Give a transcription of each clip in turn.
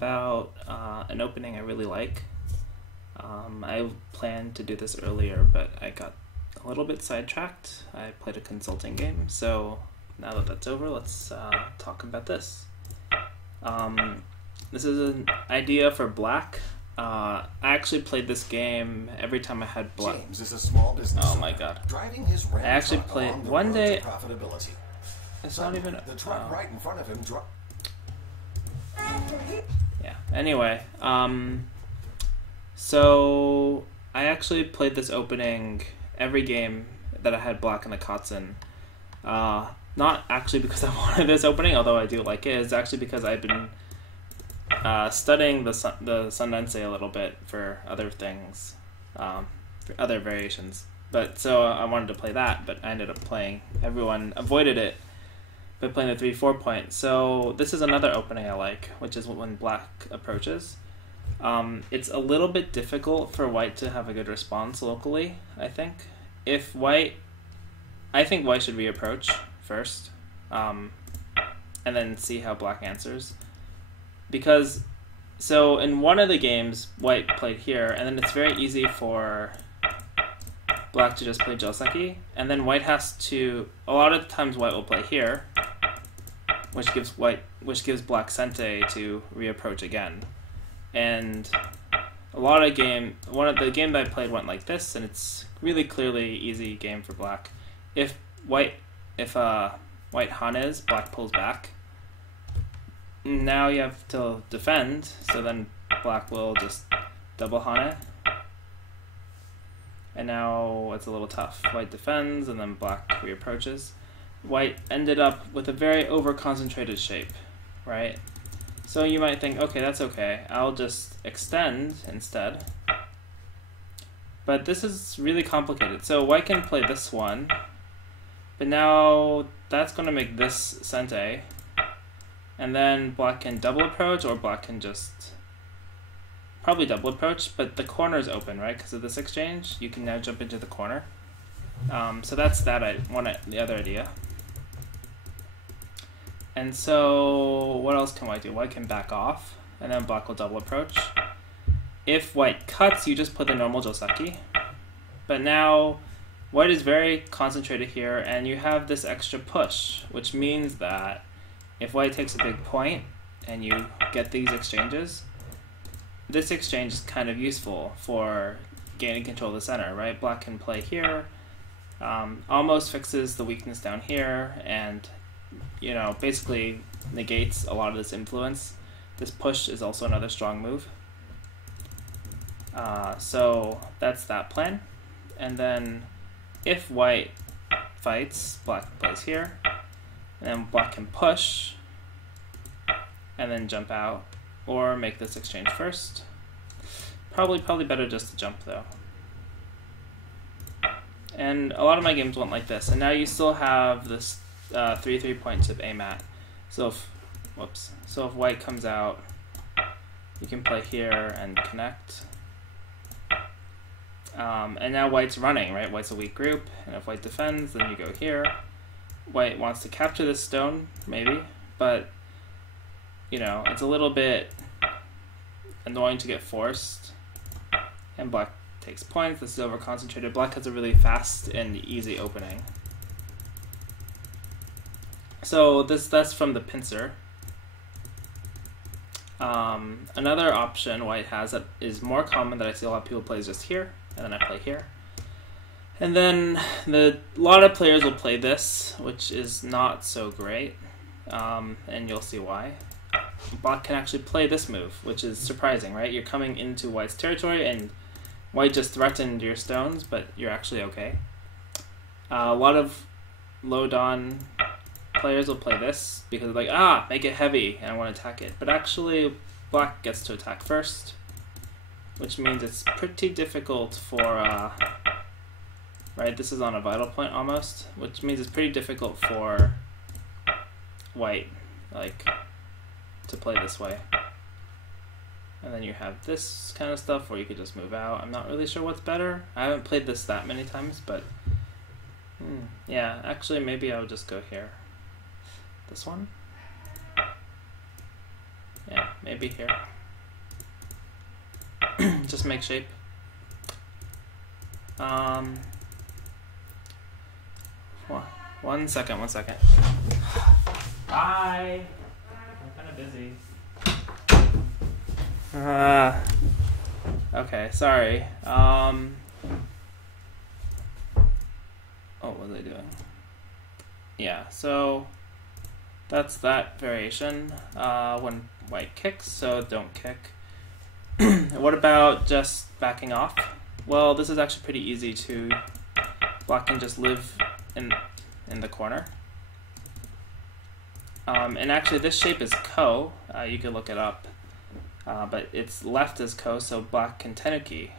about an opening I really like. I planned to do this earlier, but I got a little bit sidetracked. I played a consulting game, so now that that's over, let's talk about this. This is an idea for black. I actually played this game every time I had black. James is a small business. Oh my god. Driving his I actually truck played along the one road day. to profitability. It's not even. The truck right in front of him Yeah. Anyway, so I actually played this opening every game that I had black in the Kotzen. Not actually because I wanted this opening, although I do like it. It's actually because I've been studying the Sundensei a little bit for other things, for other variations. But so I wanted to play that, but I ended up playing. Everyone avoided it by playing the 3-4 point. So this is another opening I like, which is when black approaches. It's a little bit difficult for white to have a good response locally, I think. I think white should reapproach first, and then see how black answers. Because, so in one of the games, white played here, and then it's very easy for black to just play Joseki, and then white has to, a lot of the times white will play here, which gives black Sente to reapproach again. And one of the game that I played went like this, and it's really clearly easy game for black. If white Hanes, black pulls back. Now you have to defend, so then black will just double Hane. And now it's a little tough. White defends, and then black reapproaches. White ended up with a very over-concentrated shape, right? So you might think, okay, that's okay. I'll just extend instead. But this is really complicated. So white can play this one, but now that's going to make this Sente. And then black can double approach, or black can just probably double approach, but the corner is open, right? Because of this exchange, you can now jump into the corner. So that's the other idea. And so what else can white do? White can back off, and then black will double approach. If white cuts, you just put the normal Joseki. But now white is very concentrated here, and you have this extra push, which means that if white takes a big point and you get these exchanges, this exchange is kind of useful for gaining control of the center, right? Black can play here, almost fixes the weakness down here, and basically negates a lot of this influence. This push is also another strong move. So that's that plan. And then if white fights, black plays here, and then black can push and then jump out, or make this exchange first. Probably better just to jump though. And a lot of my games went like this, and now you still have this 3 points of AMAT. So if white comes out, you can play here and connect. And now white's running, right? White's a weak group, and if white defends, then you go here. White wants to capture this stone, maybe, but it's a little bit annoying to get forced. And black takes points. This is over concentrated. Black has a really fast and easy opening. So that's from the pincer. Another option white has that is more common that I see a lot of people play is just here, and then I play here. And then a lot of players will play this, which is not so great, and you'll see why. Black can actually play this move, which is surprising, right? You're coming into white's territory, and white just threatened your stones, but you're actually okay. A lot of low dawn players will play this because they're like, make it heavy, and I want to attack it. But actually, black gets to attack first, which means it's pretty difficult for... right, this is on a vital point almost, which means it's pretty difficult for white, to play this way. And then you have this kind of stuff where you could just move out. I'm not really sure what's better. I haven't played this that many times, but yeah, actually maybe I'll just go here. This one. Yeah, maybe here. Just make shape. One second. Bye. I'm kind of busy. Okay, sorry. Oh, what was I doing? Yeah, so that's that variation when white kicks, so don't kick. What about just backing off? Well, this is actually pretty easy to... Black can just live in the corner. And actually this shape is ko, you can look it up, but its left is ko, so black can tenuki.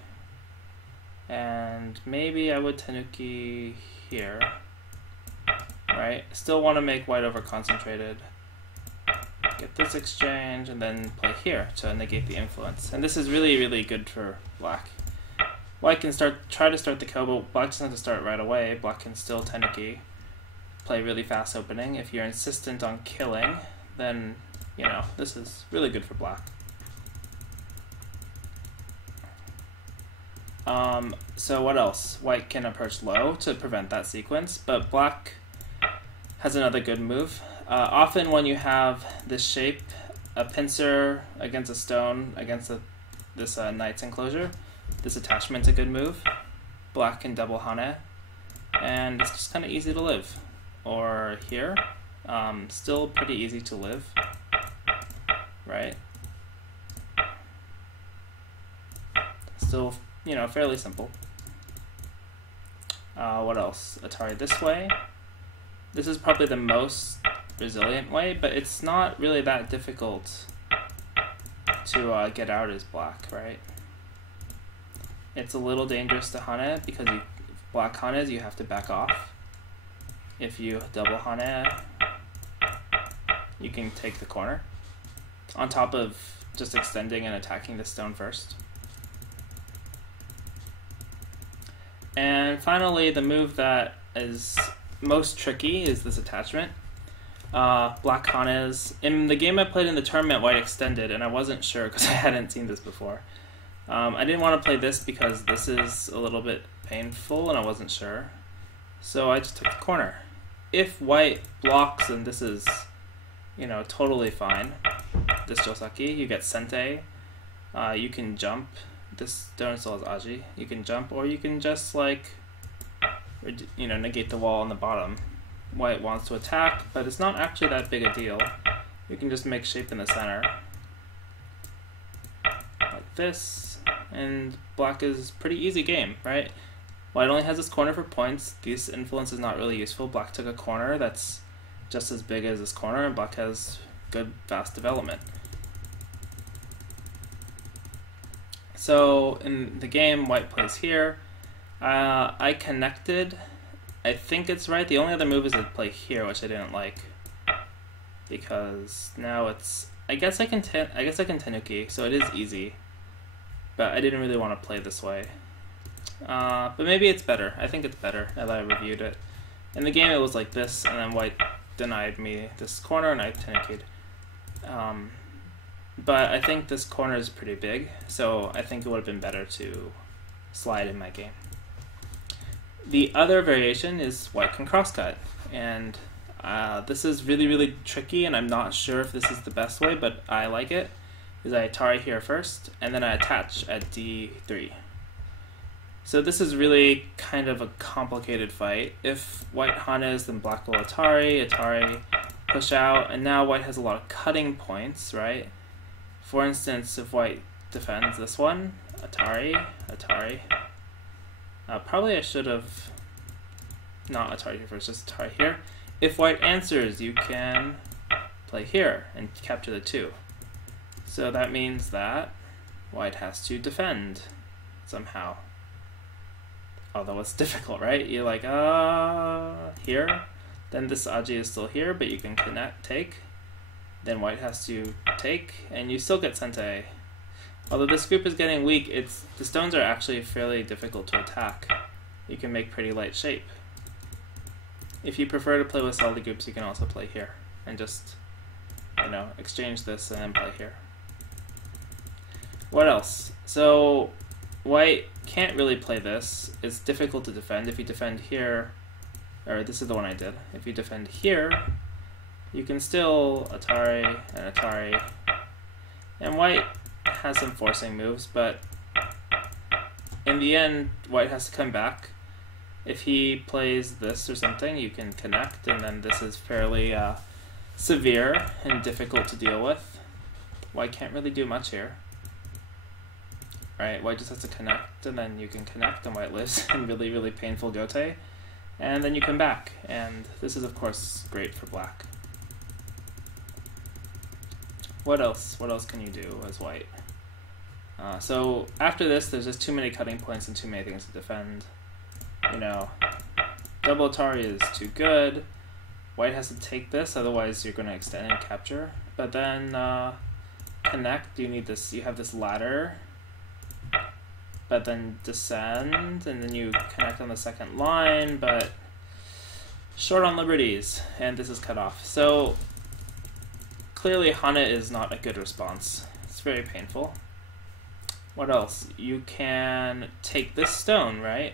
And maybe I would tenuki here, right? Still want to make white over concentrated. Get this exchange and then play here to negate the influence. And this is really, really good for black. White can try to start the ko, but black doesn't have to start right away. Black can still tenuki, play really fast opening. If you're insistent on killing, then, you know, this is really good for black. So what else? White can approach low to prevent that sequence, but black has another good move. Often when you have this shape, a pincer against a stone, against this knight's enclosure, this attachment's a good move. Black can double hane, and it's just kind of easy to live. Or here, still pretty easy to live, right? Still, you know, fairly simple. What else? Atari this way. This is probably the most resilient way, but it's not really that difficult to get out as black, right? It's a little dangerous to hane because if black hanes, you have to back off. If you double hane, you can take the corner on top of just extending and attacking the stone first. And finally, the move that is most tricky is this attachment. Black hanes. In the game I played in the tournament, white extended, and I wasn't sure because I hadn't seen this before. I didn't want to play this because this is a little bit painful and I wasn't sure. So I just took the corner. If white blocks, then this is, you know, totally fine. This Joseki, you get sente. You can jump. This stone still has aji. You can jump, or you can just, like, you know, negate the wall on the bottom. White wants to attack, but it's not actually that big a deal. You can just make shape in the center. Like this. And black is pretty easy game, right? White only has this corner for points. This influence is not really useful. Black took a corner that's just as big as this corner, and black has good, fast development. So in the game, white plays here. I connected. I think it's right. The only other move is to play here, which I didn't like, because now it's. I guess I can tenuki, so it is easy. But I didn't really want to play this way. But maybe it's better. I think it's better as I reviewed it. In the game, it was like this, and then white denied me this corner, and I tenukied. But I think this corner is pretty big, so I think it would have been better to slide in my game. The other variation is white can crosscut, and this is really, really tricky, and I'm not sure if this is the best way, but I like it. Is I Atari here first, and then I attach at D3. So this is really kind of a complicated fight. If white hanes, then black will Atari push out, and now white has a lot of cutting points, right? For instance, if white defends this one, Atari. Probably I should have not Atari here first, just Atari here. If white answers, you can play here and capture the 2. So that means that white has to defend somehow. Although it's difficult, right? You're like, here. Then this aji is still here, but you can take. Then white has to take, and you still get sente. Although this group is getting weak, the stones are actually fairly difficult to attack. You can make pretty light shape. If you prefer to play with solid groups, you can also play here and just exchange this and then play here. What else? So white can't really play this. It's difficult to defend. If you defend here, or this is the one I did. If you defend here, you can still Atari and Atari. And white has some forcing moves, but in the end, white has to come back. If he plays this or something, you can connect, and then this is fairly severe and difficult to deal with. White can't really do much here. Right, white just has to connect, and then you can connect, and white lives in really, really painful gote. And then you come back, and this is, of course, great for black. What else? What else can you do as white? So after this, there's just too many cutting points and too many things to defend. Double Atari is too good. White has to take this, otherwise you're going to extend and capture. But then connect, you need this. You have this ladder. But then descend, and then you connect on the second line, but short on liberties, and this is cut off. So clearly Hana is not a good response. It's very painful. What else? You can take this stone, right?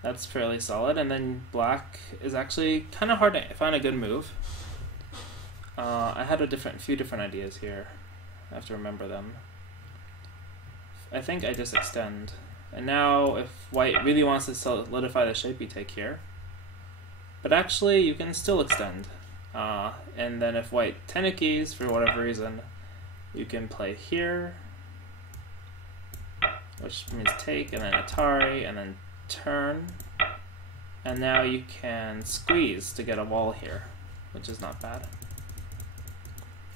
That's fairly solid, and then black is actually kind of hard to find a good move. I had a few different ideas here. I have to remember them. I think I just extend. And now if white really wants to solidify the shape, you take here. But actually you can still extend. And then if white tenukis for whatever reason, you can play here, which means take, and then Atari, and then turn. And now you can squeeze to get a wall here, which is not bad.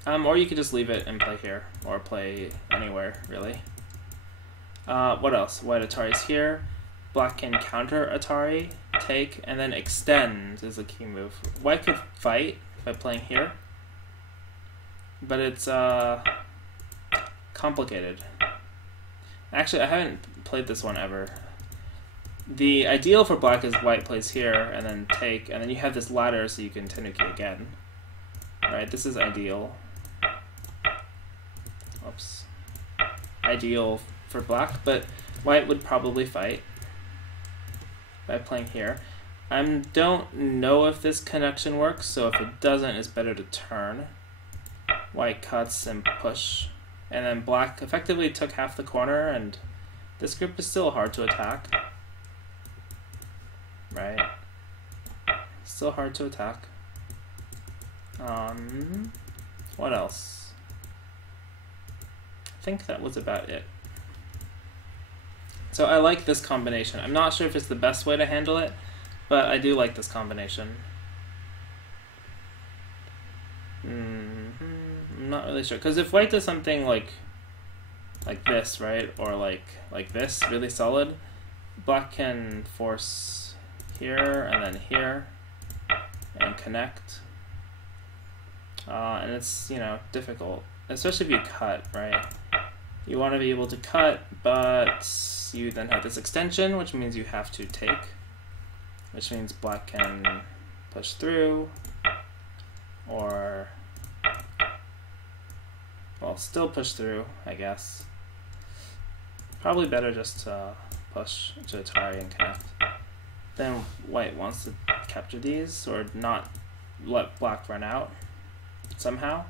Or you could just leave it and play here, or play anywhere, really. What else? White Atari's here. Black can counter Atari, take, and then extend is a key move. White could fight by playing here, but it's complicated. Actually, I haven't played this one ever. The ideal for black is white plays here, and then take, and then you have this ladder so you can tenuki again. Alright, this is ideal. Oops. Ideal for black, but white would probably fight by playing here. I don't know if this connection works, so if it doesn't, it's better to turn. White cuts and push, and then black effectively took half the corner, and this group is still hard to attack. Right? Still hard to attack. What else? I think that was about it. So I like this combination. I'm not sure if it's the best way to handle it, but I do like this combination. I'm not really sure, because if white does something like this, right, or like this, really solid, black can force here and then here and connect, and it's difficult, especially if you cut, right? You want to be able to cut, but you then have this extension, which means you have to take, which means black can push through, or, well, still push through, I guess. Probably better just to push to Atari and connect. Then white wants to capture these, or not let black run out somehow.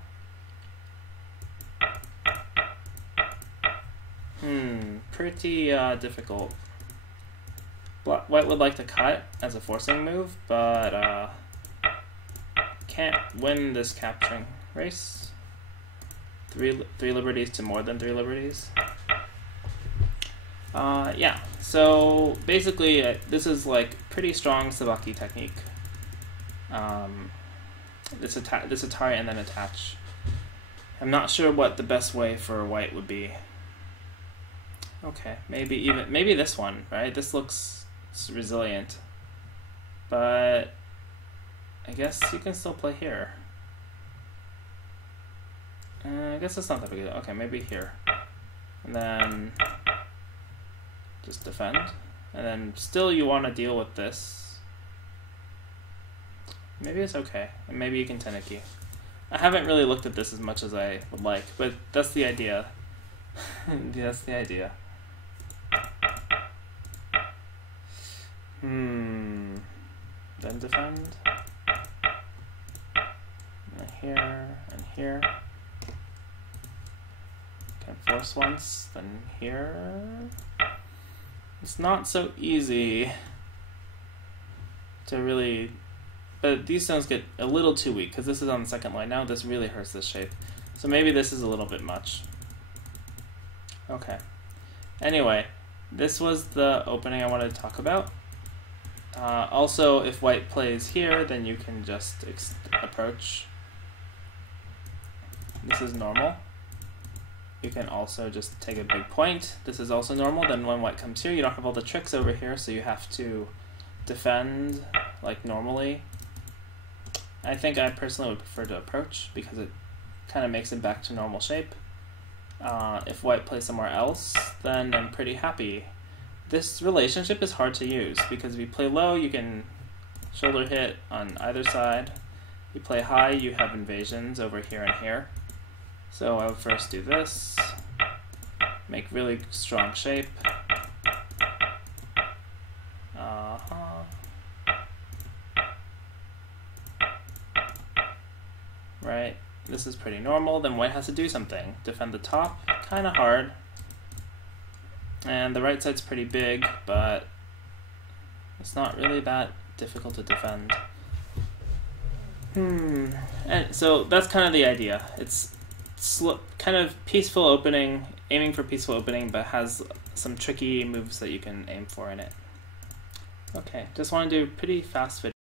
Pretty difficult. White would like to cut as a forcing move, but can't win this capturing race. Three liberties to more than 3 liberties. Yeah, so basically this is like pretty strong sabaki technique. This Atari and then attach. I'm not sure what the best way for white would be. Okay, maybe this one, right? This looks resilient, but I guess you can still play here. I guess it's not that big a deal. Okay, maybe here, and then just defend, and then still you want to deal with this. Maybe it's okay, and maybe you can tenuki. I haven't really looked at this as much as I would like, but that's the idea. That's the idea. Then defend. And here, and here. Can force once, then here. It's not so easy to really... But these stones get a little too weak, because this is on the second line now. This really hurts this shape. So maybe this is a little bit much. Okay. Anyway, this was the opening I wanted to talk about. Also, if white plays here, then you can just approach. This is normal. You can also just take a big point. This is also normal. Then when white comes here, you don't have all the tricks over here, so you have to defend like normally. I think I personally would prefer to approach because it kind of makes it back to normal shape. If white plays somewhere else, then I'm pretty happy. This relationship is hard to use because if you play low, you can shoulder hit on either side. You play high, you have invasions over here and here. So I would first do this, make really strong shape. Right, this is pretty normal. Then white has to do something. Defend the top, kind of hard. And the right side's pretty big, but it's not really that difficult to defend. And so that's kind of the idea. It's kind of peaceful opening, aiming for peaceful opening, but has some tricky moves that you can aim for in it. Okay, just want to do a pretty fast video.